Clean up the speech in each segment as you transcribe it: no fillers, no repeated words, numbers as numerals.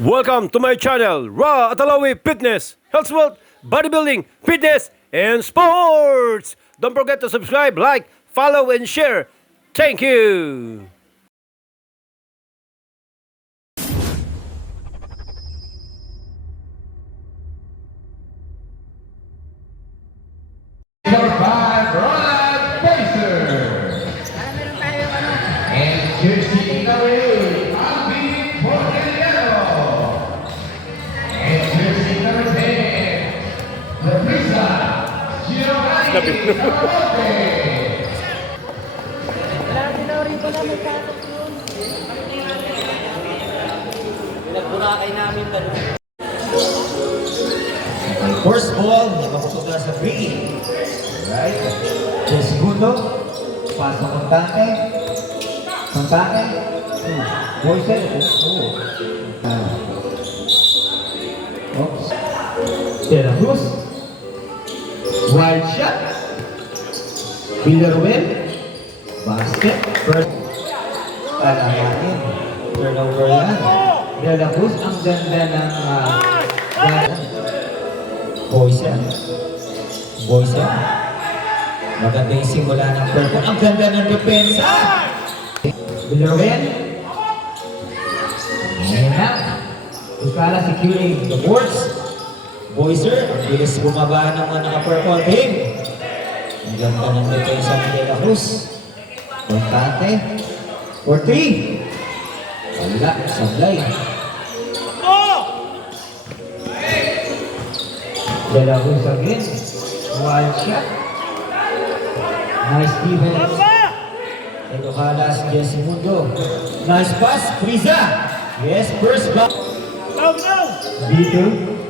Welcome to my channel, Ra Atalawi Fitness, Health, Wealth, Bodybuilding, Fitness, and Sports. Don't forget to subscribe, like, follow, and share. Thank you. Number 5, Rod Pacer. And jersey number 8, Alvin Porteliano. And jersey number 10, the Prisa, Giovanni Carote. Nagburakay namin dalawa. First ball, nakapusok na sa B. Right? Segundo, paso kontante. Kontante. Boysen. Oops. De La Cruz. Wild shot. Villarreal. Basket. First. Alanganin. Turnover yan. De La Cruz, ang ganda ng Boysen. Maganda yung simula ng purple. Ang ganda ng depensa! Villarreal. Ayan na. Ukala securing the boards. Boyser, ang bilis bumaba ng mga naka-purple team. Ang ganda ng depensa ni De La Cruz. Kontante. For 3. Wala, sablay. De La Cruz again. Wild shot. Nice defense. Educalas, Jesimundo. Nice pass, Friza. Yes, first back. Dito,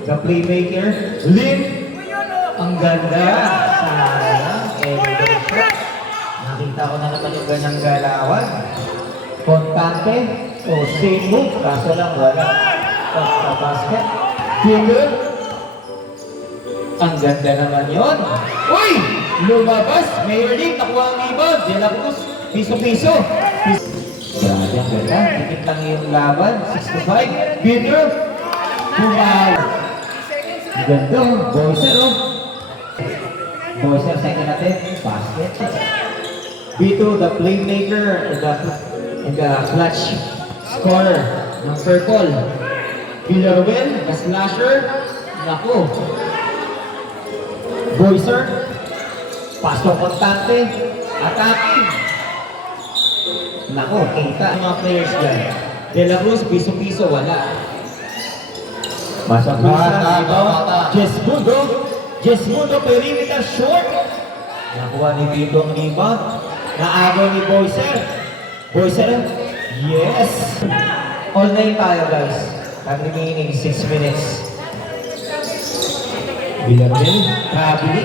the playmaker. Lin. Ang ganda. Sayang. Shot. Nakita ko na naman yung ganyang galawan. Kontante. O same move. Kaso lang wala. Kontra basket. Dito. Ang ganda naman yun. Uy! Lumabas! Mayor Lee, nakuha ang rebound. De La Cruz, piso-piso. Grabe ang ganda. Tikit lang yung laban. 6-5. Bitter. Bumaw. Ang ganda. Boyser, oh. Boyser, second natin. Basket. Bito, the playmaker and the clutch scorer ng purple. Villarreal, the slasher. Naku. Boyser, pasok kontante, attacking. Nako, kita ang mga players dyan. De La Cruz, piso-piso, wala. Pasok Jesmundo, perimeter short. Nakuha ni Vito ang rebound. Naagaw ni Boyser. Boyser, yes. All night tayo guys. Ang remaining 6 minutes. Villarreal, Kabili,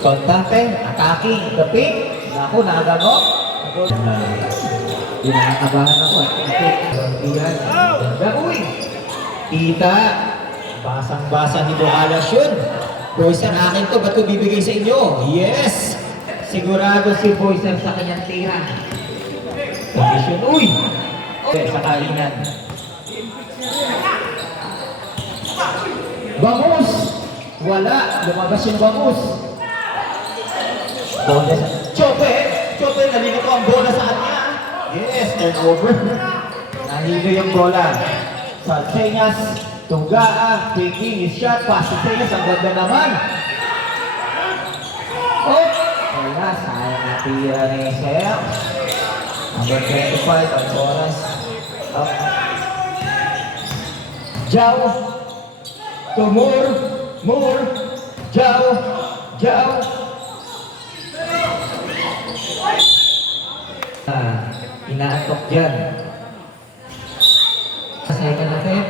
Kontante, attacking, the pick. Naku, nagano. Pinakabahan ako. Iyan. Ganda, uy. Kita. Basang-basa ni Bukalas yun. Boysen, akin to. Ba't ko bibigay sa inyo? Yes. Sigurado si Boysen sa kanyang tira. Condition, uy. Sa kainan. Bangus! Wala! Lumabas yung bangus! Chope! Chope! Nalilito ang bola sa kanya! Yes! Turnover! Nahilo yung bola. Salseñas, Tugaa, taking his shot, pass to Salseñas, ang ganda naman! Oh! Wala, sayang na tira ni Sel. Number 25, ang oras. Jao! To more, Jao, inaantok dyan. Second natin.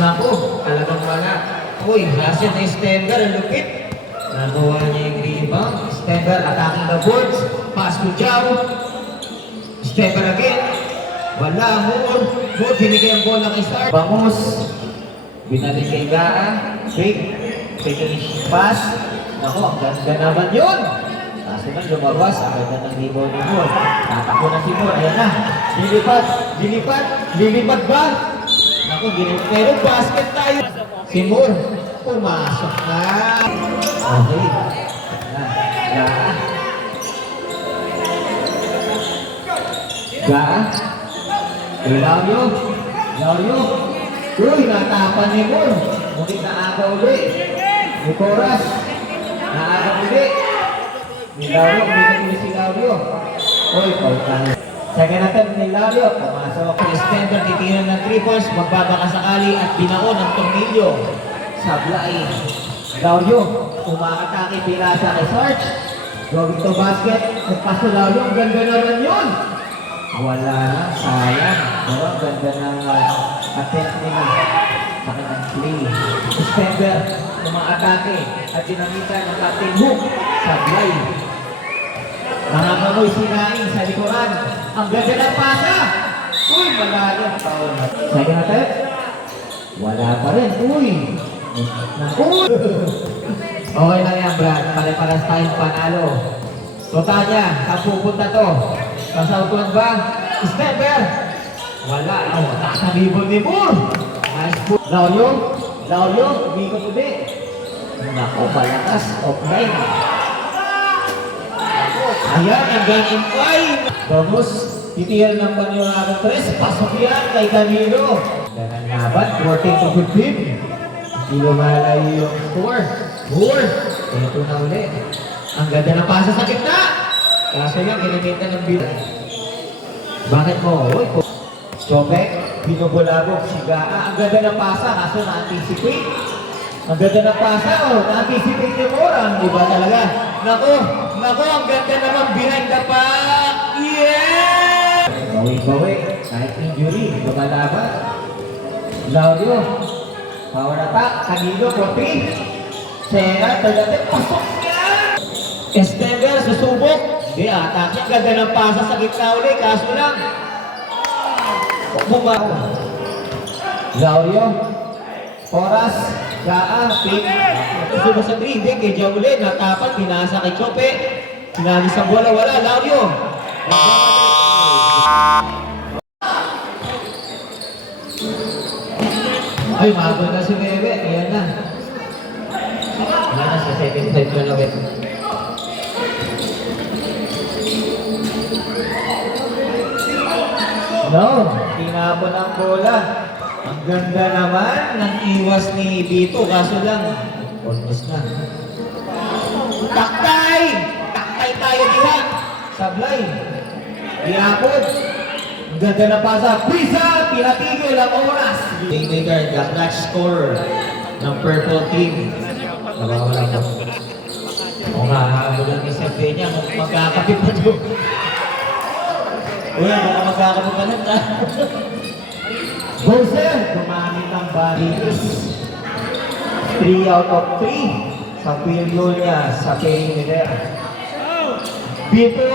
Naku, talagang wala. Uy, hasil na Stenber, ang lupit. Nagawa niya yung rebound. Stenber attacking the boards. Pass to Jao. Stenber again. Wala, more, binigay ang bola kay Star. Bangus. Binalik kay Gaa, fake pass. Naku, ang ganda naman yun. Kaso na lumabas, ang ganda ng rebound ni Moore. Tatakbo na si Moore, ayan na. Lilipat ba? Ako, pero basket tayo. Si Moore, pumasok na. Okay. Gaa. Gaa. Ilario. Ilario. Uy, natapan ni Moore. Ngunit naaga ulit. Nicoras. Naaga ulit. Ilario, umitin ulit si Ilario. Uy, pautahin. Second attempt ni Ilario. Pumasok. Extender, titinan ng 3 points. Magbabakasakali at binako ng tornilyo. Sablay. Ilario, umakatake pirasa kay Sarge. Going to basket. Nagpaso Ilario. Ang ganda naman yun. Wala na, sayang. Pero ang ganda ng attempt nila sa kanyang play. Extender, umakatake at dinamitan ng Captain Hook. Sablay. Nangangamoy sinaing sa likuran. Ang ganda ng pasa. Uy, malalim. Foul na. Second attempt. Wala pa rin. Uy. Uy. Okay lang yan, Brad. Pare-paras tayong panalo. Totanya, saan pupunta to? Sa Southland ba? Stepper. Wala. Oh, nakalibol ni Moore. Nice po. Lauryo. Lauryo. Umikot ulit. Nako, malakas. Offline. Ayan, ang ganyan ay. Ramos, titiyal ng Panyonado 3. Pasok yan kay Camilo. Ganang laban, 14-15. Hindi lumalayo yung score. Moore. Ito na ulit. Ang ganda ng pasa sa gitna. Kaso yan, ginamitan ng bilang. Bakit mo? Uy, Chobek, binubulabog si Gaa. Ang ganda ng pasa, kaso na-anticipate. Ang ganda ng pasa, na-anticipate ni Moore. Ang iba talaga. Naku, ang ganda naman behind the back. Yeah! Bawi-bawi, kahit injury, lumalaban. Claudio, power attack, Camilo, 40. Sera, talaga, pasok yan! Estender, susubok. Hindi, atake. Ang ganda ng pasa sa gitna ulit, kaso lang. Bumaw. Claudio, Horas, Gaa, Pink. Susubok sa 3, hindi, kay Jaulin, natapan, pinasa kay Chope. Sinali sa bola, wala, Claudio. Ay, mabot na si Bebe. Ayan na. Ayan na sa second time na lawit. No, tinapon ang bola. Ang ganda naman ng iwas ni Bito. Kaso lang, almost na. Taktay! Taktay tayo diha. Sablay. Iapod. Ang ganda na pasa. Prisa! Pinatigil ang oras. Playmaker, the clutch scorer ng purple team. Nawawala ko. O nga, habol lang ni Sempenya. Magkakapit pa doon. Uy, baka magkakapit pa lang. Bowser, gumamit ng bodies. 3 out of 3 sa period niya sa perimeter. Bito,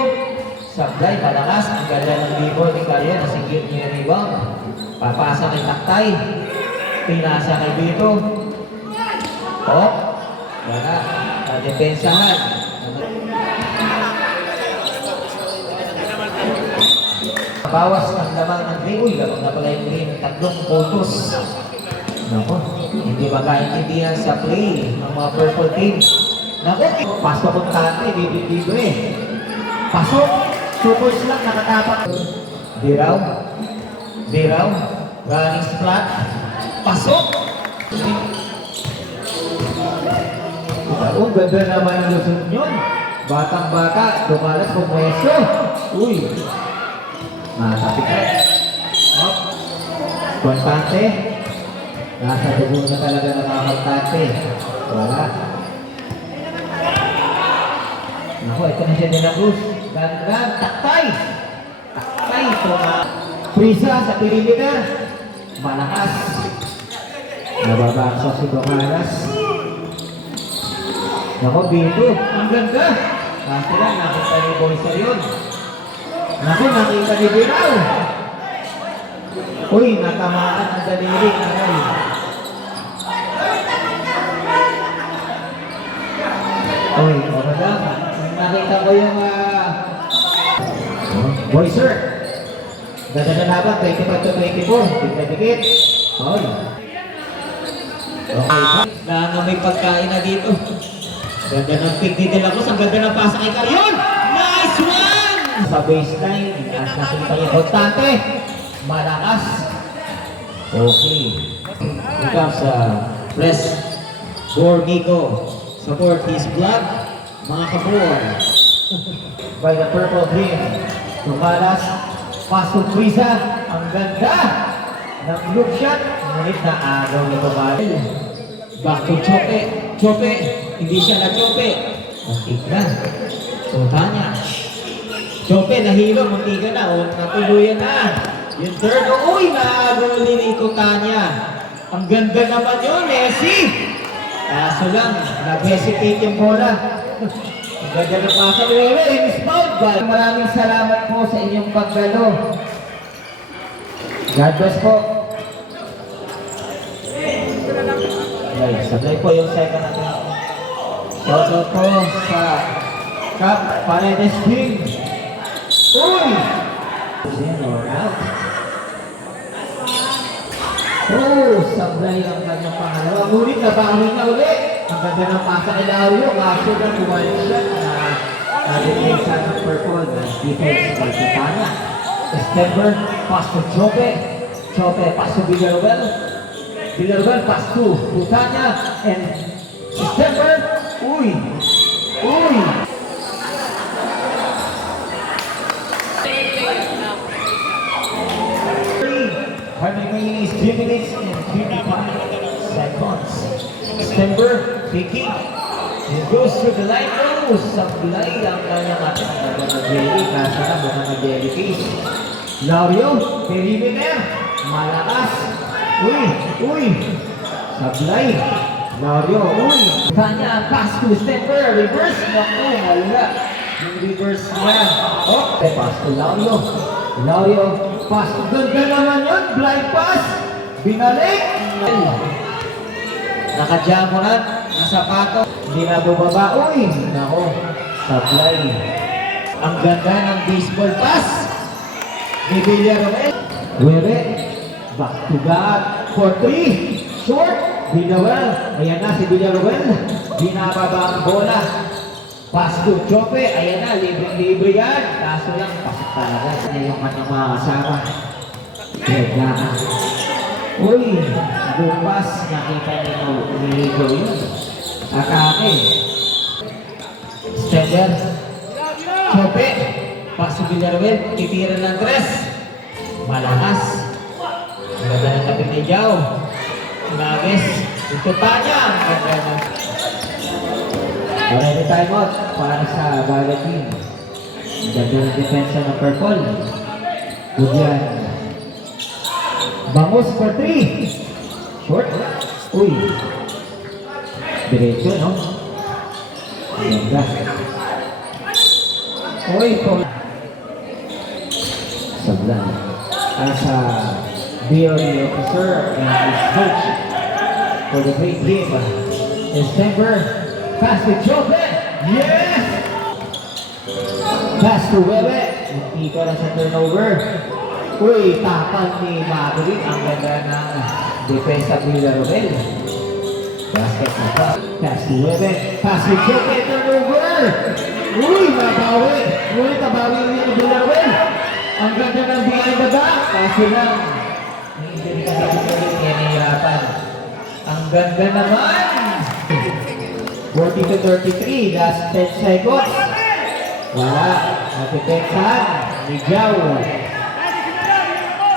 Sablay, malakas. Ang ganda ng libol ni Karya. Nasigit niya yung rebound. Papasa kay Taktay. Pinasa kay Bito. Oh, wala. Nadepensahan. Bawas ng lamang ng Uy, lamang na pala yung play ng 3 photos. Naku, hindi magkaintindihan sa play ng mga purple team. Naku, pasok kong tate, libre. Pasok, supers lang, nakatapak. Diraw, running splat. Pasok! Ang ganda naman ang lusot nyo. Batang-bata, dumalas kung pwesto. Uy! Matapikat. Up. Kontante. Nasa dugo na talaga ng mga kontante. Wala. Naku, ito na siya din ang Cruz. Ganda, Taktay! Taktay, Prisa sa perimeter. Malakas. Nababaksa si Domaras. Naku, Bito. Ang ganda. Kaso lang, nakita ni Boyser yun. Naku, nakita ni Biraw. Uy, natamaan ang daliri. Uy, okay lang. Nakita ko yung Boyser. Ganda na laban, 25-24. Dikit-dikit. Foul. Okay, na may pagkain na dito. Ganda ng pick ni De La Cruz. Ang ganda ng pasa kay Carion. Nice one! Sa baseline, at nakita niya konstante. Malakas. Okay. Here comes press for Nico. Support his blood. Mga kabor. By the purple team. Tumalas. Pass to Friza. Ang ganda ng look shot. Ngunit na agaw nito ba? Back to Chope. Chope. Hindi siya na-chope. Muntik na. Tutanya. Chope, nahilo. Muntik na. O, natuluyan na. Yung third. Uy, naagaw ni Tutanya. Ang ganda naman yun, Messi. Kaso lang, nag-hesitate yung bola. Ang ganda na pasa. Wewe, in foul. Maraming salamat po sa inyong paggalo. God bless po. Okay, sabay po yung second natin. Shoutout po sa Cap Paredes Team. Uy! In or out? Oh, sablay ang kanyang pangalawa. Ngunit nabawi na ulit. Ang ganda ng pasa kay Lario. Kaso na buwalik siya na defensa ng purple na defense by Tutana. September, pass to Chope. Chope, pass to Villarreal. Villarreal, pass to Tutana. And September, uy! Uy! Remaining is 3 minutes and 55 seconds. September, kicking. It goes through the line. Oh, sablay ang kanyang ating jelly. Kaso na muna ng jelly case. Lario, perimeter. Malakas. Uy, uy. Sablay. Lario, uy. Kanya ang pass to September. Reverse. Naku, malula. Yung reverse niya. Oh, pass to Lario. Lario, pass. Ganda naman yun. Blind pass. Binalik. Nakajamo na. Nasapato. Hindi na bumaba. Uy. Nako. Supply. Ang ganda ng baseball pass. Ni Villarreal. Were. Back to God. For 3. Short. Villarreal. Ayan na si Villarreal. Binababa ang bola. Pass to Chope, ayan na, libre-libre yan. Kaso lang, pasok talaga. Ayan yung kanyang mga kasama. Biglaan. Uy, bukas, nakita ni Nico yun. Atake. Stender. Chope. Pass to Villarreal, titira ng 3. Malakas. Ganda ng kapit ni Jao. Nages. Ito pa niya. Ganda ng already time out para sa Violet Team. Ganda ng depensa ng purple. Good yan. Bangus for 3. Short. Uy. Diretso, no? Ganda. Uy, sablan. As a BOD officer and his coach for the great team, December. Pass to Chope. Yes! Pass to Webe. Hindi ko lang sa turnover. Uy, tapan ni Maverick. Ang ganda ng defensa ni Villarreal. Basket na pa. Pass to Webe. Pass to Chope. Turnover. Uy, nabawi. Uy, nabawi ni Villarreal. Ang ganda ng behind the back. Kaso lang. Hindi ka nahihirapan. Ang ganda naman. 40 to 33, last 10 seconds. Wala, napipensahan ni Jao.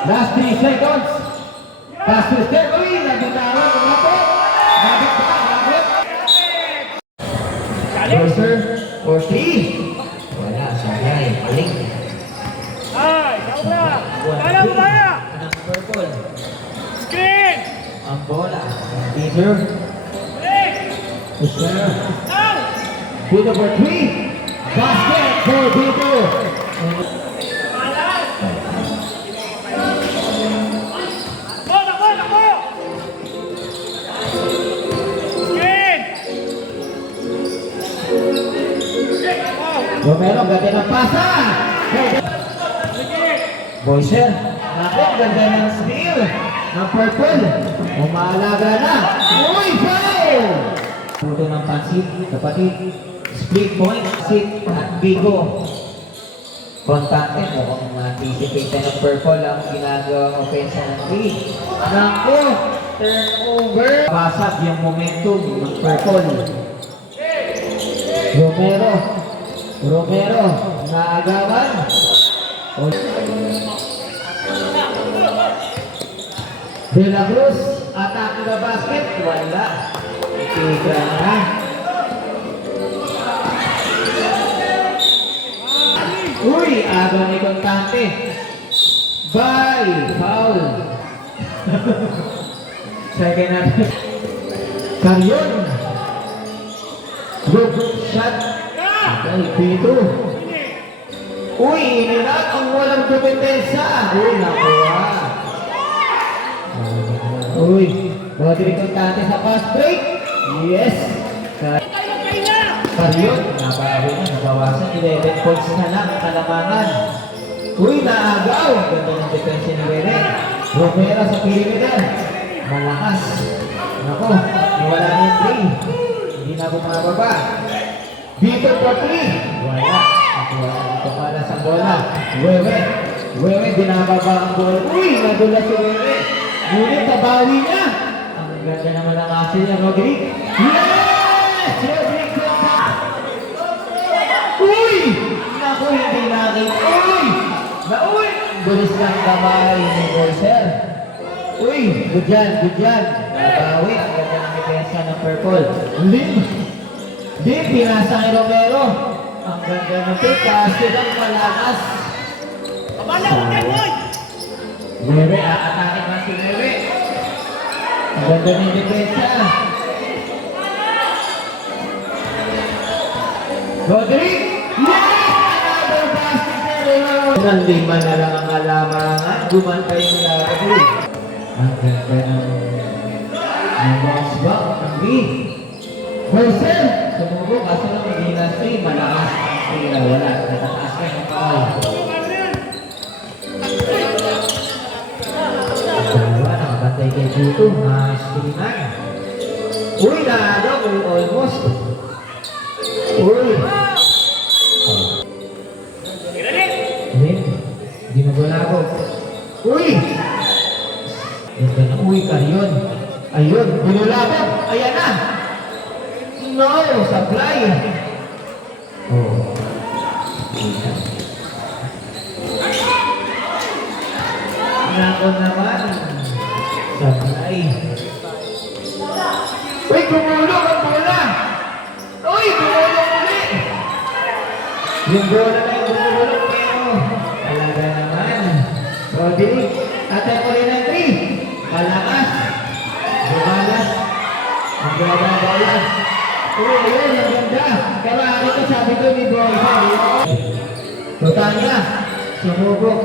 Last 3 seconds. Pass to step. Uy, nabitawan, umapot. Nabit. Closer, 40. Wala, sayay, paling. Ay, kala mo ba? Ang purple. Screen! Ang bola. Peter. Pusher. Peter for 3. Basket for Peter. Takbo! Screen! Romero, ganda ng pasa. Boyser. Naku, ganda ng steal. ng purple. Umaalaga na. Uy, foul! Puto ng pansit, kapatid. Split point, sit at bigo. Kontante mo kung anticipate ng purple ang ginagawang offense ng league. Naku, turnover. Basag yung momentum ng purple. Romero, naagawan. De La Cruz, atake na basket, wala. Tigra na. Uy, agaw ni Kontante. Bye, foul. Second natin. Carrion. Good shot. Okay, P2. Uy, inilat ang walang dumetensa. Uy, nakuha. Uy, Rodrigo Kontante sa fast break. Yes. Carrion, nabawi na, nabawasan. 11 points na lang, kalamangan. Uy, naagaw. Ganda ng depensa ni Rere. Romero sa perimeter. Malakas. Nako, nawala na yung 3. Hindi na bumababa. Dito for 3. Wala. Nakuha na dito para sa bola. Wewe, binababa ang bola. Uy, nadulas si Wewe. Ngunit nabawi niya. Ang ganda naman ang asin niya, Rodrigo. Yes! Rodrigo! Uy! Naku, hindi natin. Uy! Bulis ng kamay ni Borser. Uy! Good yan. Nabawi. Ang ganda ng depensa ng purple. Lim, pinasa ni Romero. Ang ganda ng pick. Kasi lang malakas. Wewe, aatake man si Wewe. Ang ganda ng depensa. Rodrigo! Another basket! Ang 5 na lang ang alamangan. Gumantay mo na ako. Ang ganda ng bounce back ng B. Wilson! Sumubok. Kaso lang hindi na 3. Malakas ang 3 na wala. Natataas ka ng kamay. Dalawa, nakabantay kay Puto. Mas-kilinan. Uy, naagaw. Almost. Uy! Hindi na bulabog. Uy! Ganda na. Uy, Carrion. Ayun, bulabog. Ayan na. No, supply. Oh. Nako naman. Supply. Uy, gumulong ang bola. Uy, gumulong ulit. Yung bola na yung gumulong pero talaga naman. Rodrigo, atay ko rin ang 3. Malakas. Bumalas. Ang ganda ng bola. Uy, ayun, ang ganda. Pero ako ito sabi ko ni Borja. Tutanga. Sumubok.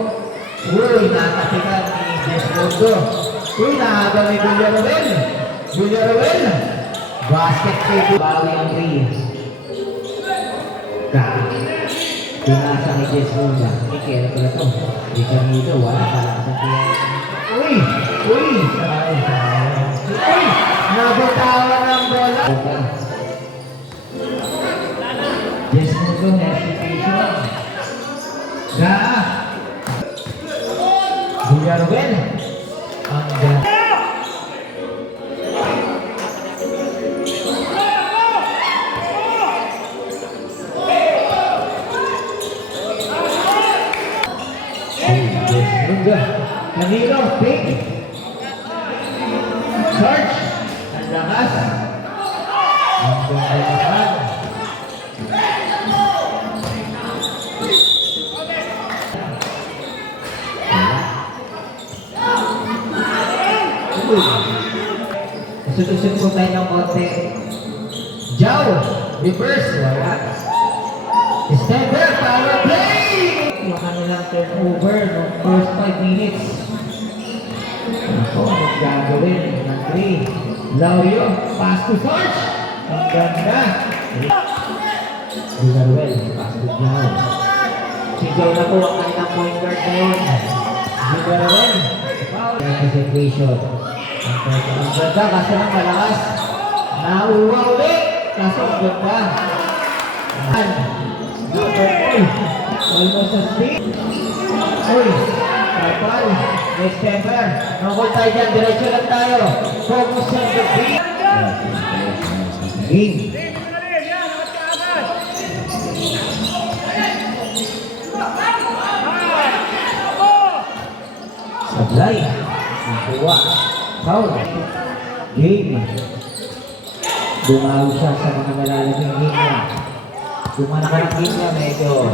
Uy, nakatikan ni Desmondo. Uy, nakagaw ni Villarroel. Basket save. Bawi ang 3. Pinasa ni Desmondo. Kaya pala ito. Di kami ito. Wala pala sa tiyan. Uy! Uy! Nabutawan ng bola. Desmondo, hesitation. Villarroel. Ang ganda. Danilo, pick. Search. Ang lakas. Ang ganda naman. Usut-usut po tayo ng konti. Jao. Reverse. Wala. Stepper. Power play. Yung kanilang turnover no first 5 minutes. Ako, anong gagawin ng 3? Laurio, pass to Sarge. Ang ganda. Villarroel, pass to Jao. Si Jao na po ang kanilang point guard ngayon. Villarroel, foul. Concentration. Ang ganda kasi ng malakas. Nauwa ulit. Kaso ang ganda. Almost a speed. Uy, kapal. Next temper. Nungkol tayo dyan. Diretso lang tayo. Focus on the beat. Game. Sablay. Nakuha. Foul. Game. Dumaw siya sa mga nalalaging game niya. Dumana ka ng game niya, medyo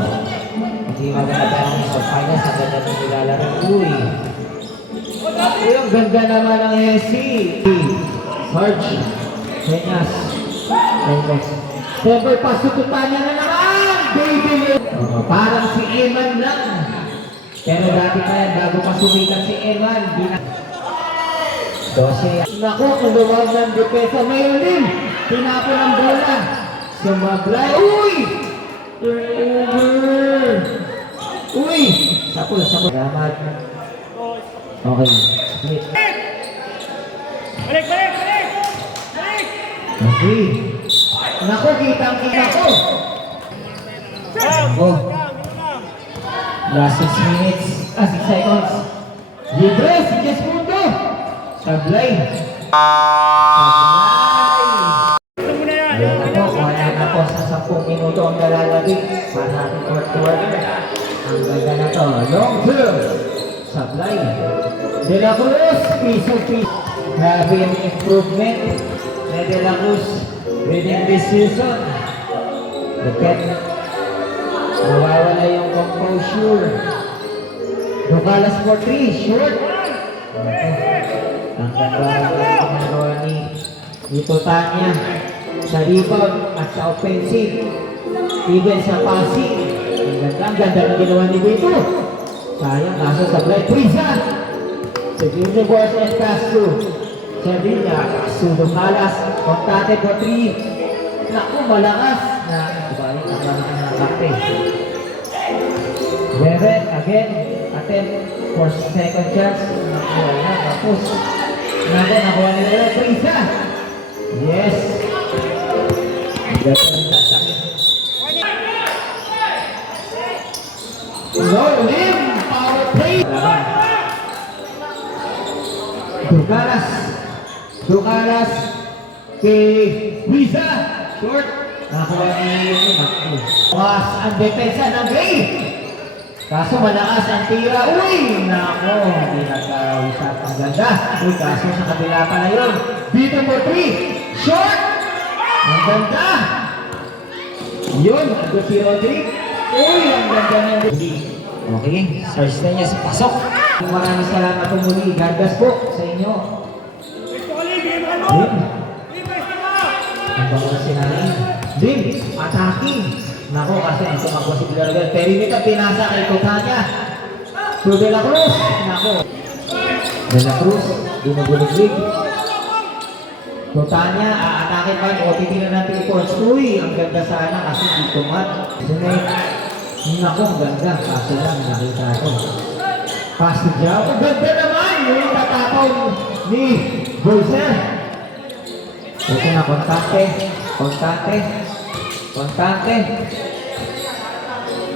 hindi maganda pero sa finals, ang ganda ng nilalaro. Uy. Uy, ang ganda naman ng Hesi. Sarge. Peñas. Temper pasututan niya na naman. Baby. Parang si Eman lang. Pero dati pa yan, bago pa sumikat si Eman. 12. Naku, kung lumawag ng depensa, mayroon din. Tinapo ng bola. Sumablay. Uy! Turnover! Uy! Sapul. Salamat. Okay. Hit. Balik! Okay. Naku, kitang-kita ko. Oh. Last 6 minutes. 6 seconds. Libre, si Jesmundo. Sablay. Ayan na po, wala na po sa 10 minuto ang nalalagay para natin fourth quarter. Ang ganda na to. Long term. Sablay. De La Cruz, piece of piece. Grabe yung improvement. De La Cruz within this season. Look at nawawala yung composure. Dugalas for 3, short. Ang ganda ng ginagawa ni Totanya sa rebound at sa offensive. Even sa passing. Ang ganda ng ginawa ni Vito. Sayang, kaso sa Black Prisa. Sa Universe and Castro. Sevilla, Castro, Dugalas, Contate for 3. Naku, malakas na balik ang mga nakakte. Level, again, attempt for second chance. Nakuha na, tapos. Nakuha nila yung Prisa. Yes. No limb, power play. Dugalas kay Prisa. Short. Nakuha niya yung mas ang depensa ng Gray. Kaso malakas ang tira. Uy! Nako, hindi nagkawisap ang ganda. Uy, kaso sa kabila pa na yun. Dito for 3. Short! Ang ganda! Yun, ando si Rodrick. Uy, ang ganda ng Rodrick. Okay, search na niya sa pasok. Maraming salamat po muli. God bless po sa inyo. Dim. Ang bango na sinarin. Dim, attacking. Nako, kasi ang tumakbo si Villarreal. Perimeter, pinasa kay Totanya. To De La Cruz. Nako. De La Cruz, dinugulig-lig. Totanya, aatake pa. O, titignan natin ito. Uy, ang ganda sana kasi dito mat. Nako, ang ganda. Kaso lang, nakita ko. Pass to Jao. Ang ganda naman. Yung tatakaw ni Bolser. Ito na, Constante.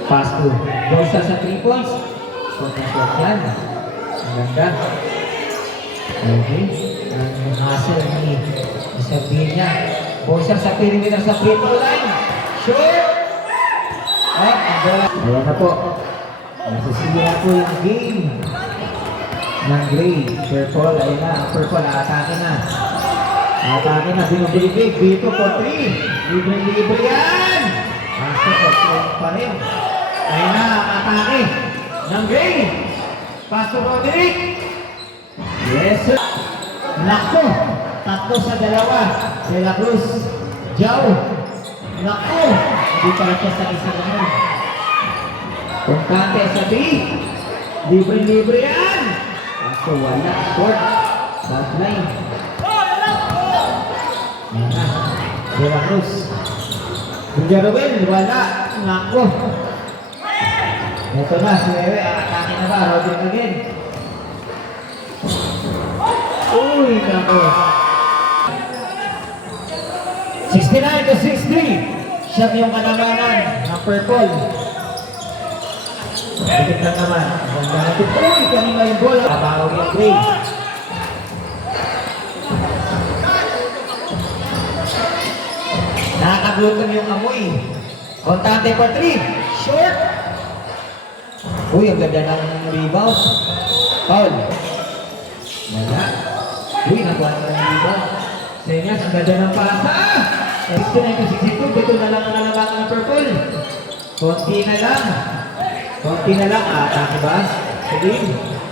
Pass to Bolser sa 3 points. Constante yan. Ang ganda. Okay. Ang hustle ni Sevilla. Bolser sa perimeter sa free throw line. Shoot! Ay, ang bola. Ayan na po. Nasisira po yung game ng Gray. Purple, ayun na. Purple, atake na. Binubilig. Dito for 3. Libre yan. Kaso po, pa rin. Ayun na, atake ng Gray. Paso Roderick. Yes, sir. Nako, 3 sa 2. De La Cruz. Jao. Nako, hindi pala siya sa isa naman. Constante sa 3. Libre yan. Kaso wala. Short. Sideline. De La Cruz. Villarreal, wala. Nako. Ito na, si Wewe. Atake na ba? Roderick again. Uy, nako. 69-63. Siyam yung kalamangan ng purple. Dikit lang naman. Ganda natin. Uy, kanina yung bola. Kabaw yung play. Nakakagutom yung amoy. Kontante pa 3. Short. Uy, ang ganda ng rebound. Foul. Wala. Uy, nakuha na ng rebound. Senyas, ang ganda ng pasa. 69-62. Dito na lang ang nalamangan ng purple. Konti na lang. Konti na lang. Atake ba? Sige.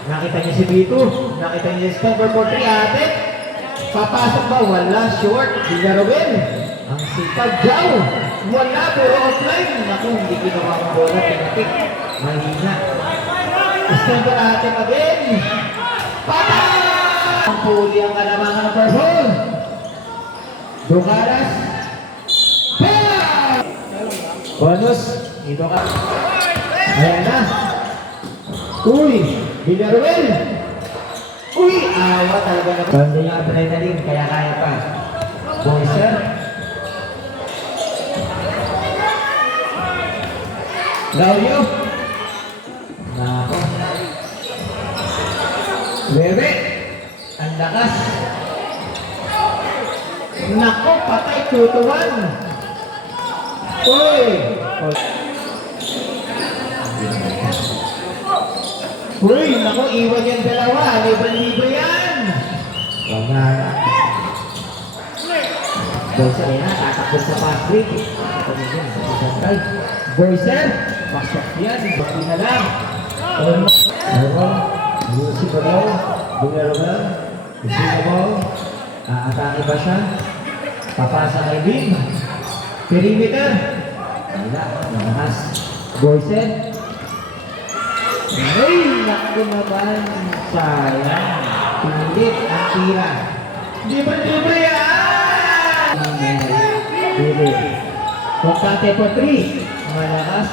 Nakita niya si Vito. Nakita niya si Stone for 3 ate. Papasok ba? Wala. Short. Villarobel. Ang sipag. Jao. Wala. Pero offline. Naku, hindi ginawa ang bola. Pinatik. Mahina. Stone for ate pa din. Patay! Ang puli ang kalamangan ng purple. Ducaras. Bam! Bonus. Ito ka. Ayan na. Uy! Villarreal! Uy! Awa talaga na. Banda yung adrenaline, kaya kaya pa. Boyser. Raulio. Nako. Bebe. Ang lakas. Nako, patay tutuan. Uy! Uy, naku, iwan yung dalawa. Libre-libre yan. Wala. Boyser, yan na. Tatakbo sa fast break. Boyser, pasok yan. Bakit na lang. Meron. Lucy pa daw. Bumerobel. Bumerobel. Aatake ba siya? Papasa kay Bim. Perimeter. Wala. Nahas. Boyser. Ay, naku naman. Sayang. Pinilit ang tira. Libre-libre yan! Libre. Kontante po 3. Malakas.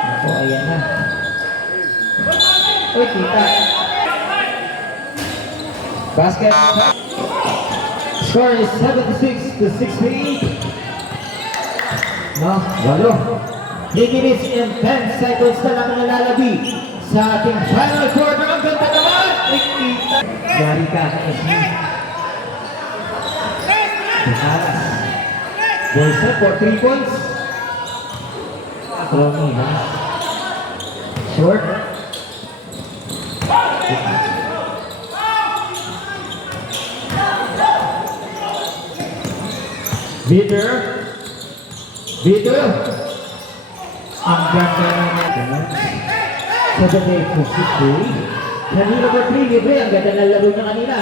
Naku, ayan na. Uy, kita. Basket. Score is 76-68. No, 8. 3 minutes and 10 seconds na lang nalalabi sa ating final quarter. Ang ganda naman! Yari ka, SB. Bukaras. Boyser for 3 points. Romy, ha? Short. Bitter. Bitter. Ang ganda naman. Sa dami po si Kuy. Kanina ba 3 libre? Ang ganda na laro niya kanina.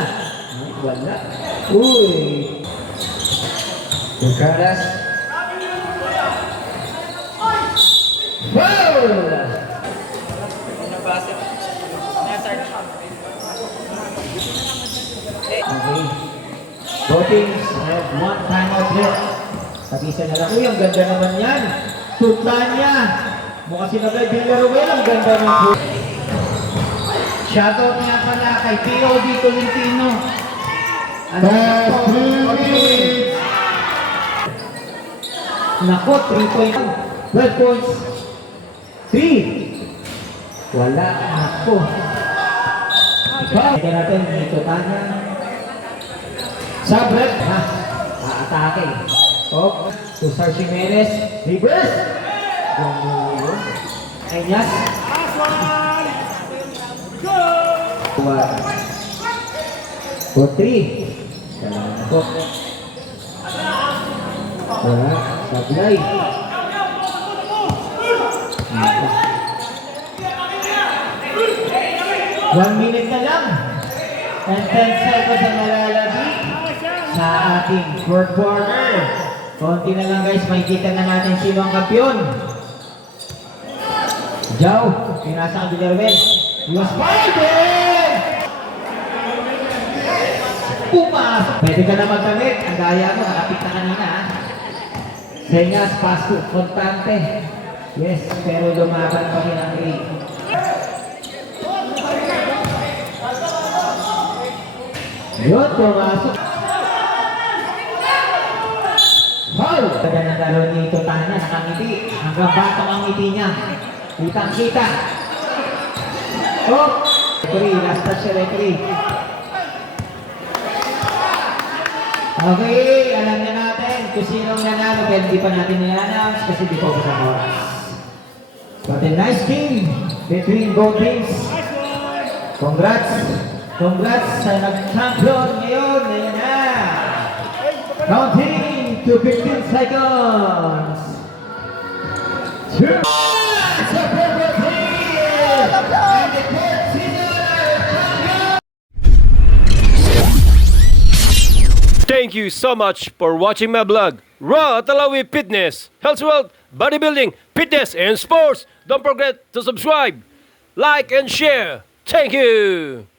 Ay, wala. Uy. Bukaras. Foul! Okay. Both teams have 1 timeout left. Tapisa na lang. Uy, ang ganda naman yan. Tutlan niya. Mukha sinabay Villarreal. Ang ganda ng po. Shoutout niya pala kay POD Tolentino. Ano po? Nako, 3 points. 12 points. 3. Wala. Nako. Ika natin dito Tanya. Sabret. Ha? Aatake. Oh. To Sarge Jimenez. Reverse. Enyas. Kuha. 4-3. Kailangan po. Wala. Sablay. 1 minute na lang. And 10 seconds ang nalalabi sa ating fourth quarter. Konti na lang guys, makikita na natin sino ang kampiyon. Jao, pinasa ang Villarreal. He was fired! Pumasok! Pwede ka na magkamit. Ang gaya mo, nakapit na kanina. Senyas, pass to Kontante. Yes, pero lumaban pa rin ang 8. Yun, pumasok. Foul! Ganda ng laro ni Totanya, nakangiti. Hanggang batang ang ngiti niya. Kitang-kita. Oh! Referee, last touch si referee. Okay, alam na natin kung sino ang nanalo, pero hindi pa natin nila-announce kasi di pa ako sa oras. But a nice game between both teams. Congrats! Congrats sa nag-champion ngayon. Ayan na! Counting to 15 seconds. Two! Sa purple team! And the third season champion! Thank you so much for watching my vlog, Raw Atalawi Fitness, Health, Wealth, Bodybuilding, Fitness, and Sports. Don't forget to subscribe, like, and share. Thank you!